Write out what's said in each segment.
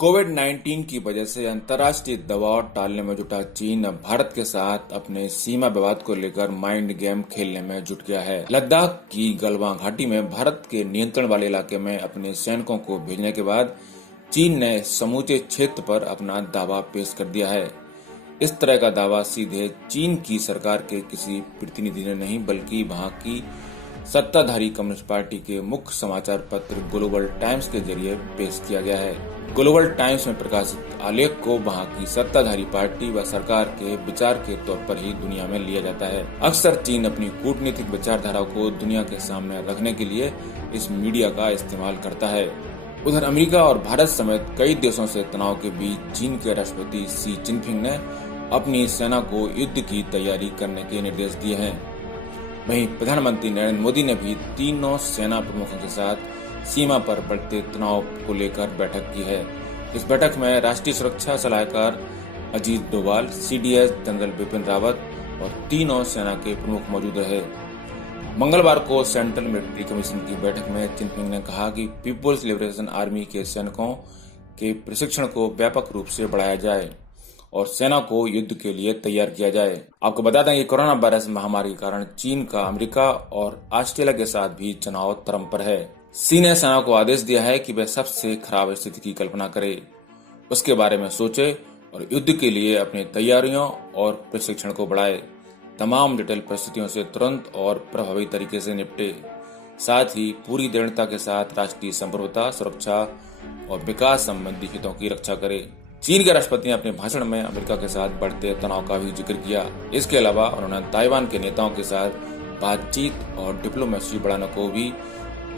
कोविड-19 की वजह से अंतर्राष्ट्रीय दबाव टालने में जुटा चीन अब भारत के साथ अपने सीमा विवाद को लेकर माइंड गेम खेलने में जुट गया है। लद्दाख की गलवान घाटी में भारत के नियंत्रण वाले इलाके में अपने सैनिकों को भेजने के बाद चीन ने समूचे क्षेत्र पर अपना दावा पेश कर दिया है। इस तरह का दावा सीधे चीन की सरकार के किसी प्रतिनिधि ने नहीं, बल्कि वहां की सत्ताधारी कम्युनिस्ट पार्टी के मुख्य समाचार पत्र ग्लोबल टाइम्स के जरिए पेश किया गया है। ग्लोबल टाइम्स में प्रकाशित आलेख को वहां की सत्ताधारी पार्टी व सरकार के विचार के तौर पर ही दुनिया में लिया जाता है। अक्सर चीन अपनी कूटनीतिक विचारधारा को दुनिया के सामने रखने के लिए इस मीडिया का इस्तेमाल करता है। उधर अमेरिका और भारत समेत कई देशों से तनाव के बीच चीन के राष्ट्रपति शी जिनपिंग ने अपनी सेना को युद्ध की तैयारी करने के निर्देश दिए हैं। वहीं प्रधानमंत्री नरेंद्र मोदी ने भी तीनों सेना प्रमुखों के साथ सीमा पर बढ़ते तनाव को लेकर बैठक की है। इस बैठक में राष्ट्रीय सुरक्षा सलाहकार अजीत डोभाल, सीडीएस जनरल बिपिन रावत और तीनों सेना के प्रमुख मौजूद रहे। मंगलवार को सेंट्रल मिलिट्री कमीशन की बैठक में जिनपिंग ने कहा कि पीपुल्स लिबरेशन आर्मी के सैनिकों के प्रशिक्षण को व्यापक रूप से बढ़ाया जाए और सेना को युद्ध के लिए तैयार किया जाए। आपको बता दें कि कोरोना वायरस महामारी के कारण चीन का अमेरिका और ऑस्ट्रेलिया के साथ भी चुनाव तरम पर है। शी ने सेना को आदेश दिया है कि वह सबसे खराब स्थिति की कल्पना करे, उसके बारे में सोचे और युद्ध के लिए अपनी तैयारियों और प्रशिक्षण को बढ़ाए। तमाम जटिल परिस्थितियों से तुरंत और प्रभावी तरीके से निपटे, साथ ही पूरी दृढ़ता के साथ राष्ट्रीय संप्रभुता, सुरक्षा और विकास संबंधी हितों की रक्षा करे। चीन के राष्ट्रपति ने अपने भाषण में अमेरिका के साथ बढ़ते तनाव का भी जिक्र किया। इसके अलावा उन्होंने ताइवान के नेताओं के साथ बातचीत और डिप्लोमेसी बढ़ाने को भी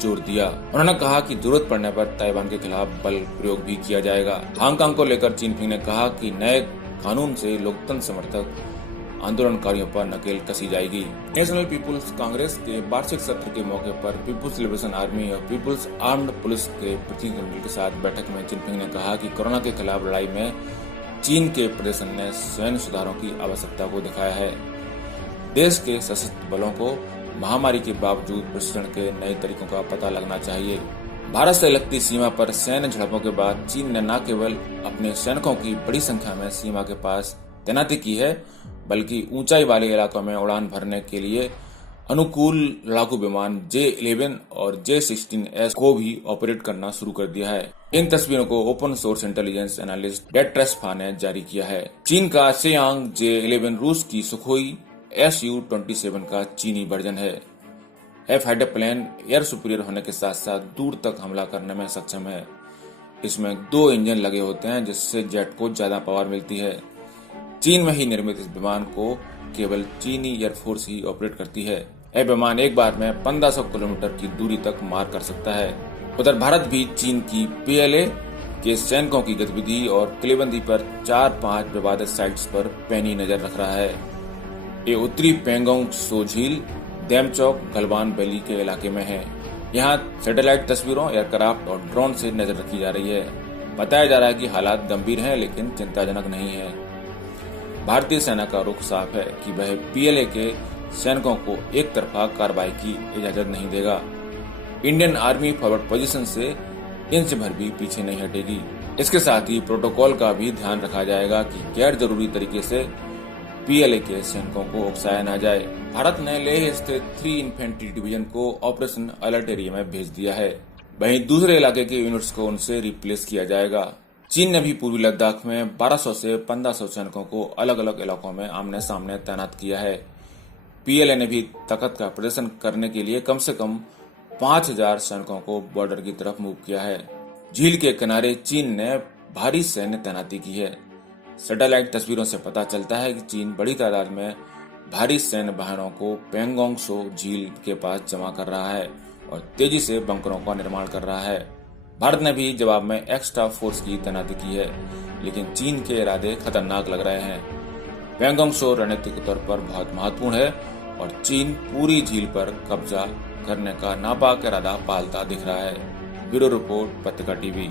जोर दिया। उन्होंने कहा कि जरूरत पड़ने पर ताइवान के खिलाफ बल प्रयोग भी किया जाएगा। हांगकांग को लेकर जिनपिंग ने कहा कि नए कानून से लोकतंत्र समर्थक आंदोलनकारियों पर नकेल कसी जाएगी। नेशनल पीपुल्स कांग्रेस के वार्षिक सत्र के मौके पर पीपुल्स लिबरेशन आर्मी और पीपुल्स आर्म्ड पुलिस के प्रतिनिधिमंडल के साथ बैठक में जिनपिंग ने कहा कि कोरोना के खिलाफ लड़ाई में चीन के प्रदर्शन ने सैन्य सुधारों की आवश्यकता को दिखाया है। देश के सशस्त्र बलों को महामारी के बावजूद प्रशिक्षण के नए तरीकों का पता लगना चाहिए। भारत से लगती सीमा पर सैन्य झड़पों के बाद चीन ने न केवल अपने सैनिकों की बड़ी संख्या में सीमा के पास तैनाती की है, बल्कि ऊंचाई वाले इलाकों में उड़ान भरने के लिए अनुकूल लड़ाकू विमान J-11 और J-16S को भी ऑपरेट करना शुरू कर दिया है। इन तस्वीरों को ओपन सोर्स इंटेलिजेंस एनालिस्ट डेट्रेस्फा ने जारी किया है। चीन का शेयांग J-11 रूस की सुखोई Su-27 का चीनी वर्जन है। फाइटर प्लेन एयर सुपीरियर होने के साथ साथ दूर तक हमला करने में सक्षम है। इसमें 2 इंजन लगे होते हैं, जिससे जेट को ज्यादा पावर मिलती है। चीन में ही निर्मित इस विमान को केवल चीनी एयरफोर्स ही ऑपरेट करती है। यह विमान एक बार में 1500 किलोमीटर की दूरी तक मार कर सकता है। उधर भारत भी चीन की PLA के सैनिकों की गतिविधि और किलेबंदी पर 4-5 विवादित साइट्स पर पैनी नजर रख रहा है। ये उत्तरी पेंगोंग सो झील, देमचौक, गलवान वैली के इलाके में है। यहाँ सैटेलाइट तस्वीरों, एयरक्राफ्ट और ड्रोन से नजर रखी जा रही है। बताया जा रहा है कि हालात गंभीर हैं, लेकिन चिंताजनक नहीं है। भारतीय सेना का रुख साफ है कि वह PLA के सैनिकों को एक तरफा कार्रवाई की इजाजत नहीं देगा। इंडियन आर्मी फॉरवर्ड पोजीशन से इंच भर भी पीछे नहीं हटेगी। इसके साथ ही प्रोटोकॉल का भी ध्यान रखा जाएगा कि गैर जरूरी तरीके से PLA के सैनिकों को उकसाया न जाए। भारत ने लेह स्थित 3 इन्फेंट्री डिवीजन को ऑपरेशन अलर्ट एरिया में भेज दिया है। वहीं दूसरे इलाके के यूनिट्स को उनसे रिप्लेस किया जाएगा। चीन ने भी पूर्वी लद्दाख में 1200 से 1500 सैनिकों को अलग अलग इलाकों में आमने सामने तैनात किया है। PLA ने भी ताकत का प्रदर्शन करने के लिए कम से कम 5000 सैनिकों को बॉर्डर की तरफ मूव किया है। झील के किनारे चीन ने भारी सैन्य तैनाती की है। सैटेलाइट तस्वीरों से पता चलता है कि चीन बड़ी तादाद में भारी सैन्य वाहनों को पेंगोंग सो झील के पास जमा कर रहा है और तेजी से बंकरों का निर्माण कर रहा है। भारत ने भी जवाब में एक्स्ट्रा फोर्स की तैनाती की है, लेकिन चीन के इरादे खतरनाक लग रहे हैं। पेंगोंग सो रणनीतिक तौर पर बहुत महत्वपूर्ण है और चीन पूरी झील पर कब्जा करने का नापाक इरादा पालता दिख रहा है। ब्यूरो रिपोर्ट, पत्रिका टीवी।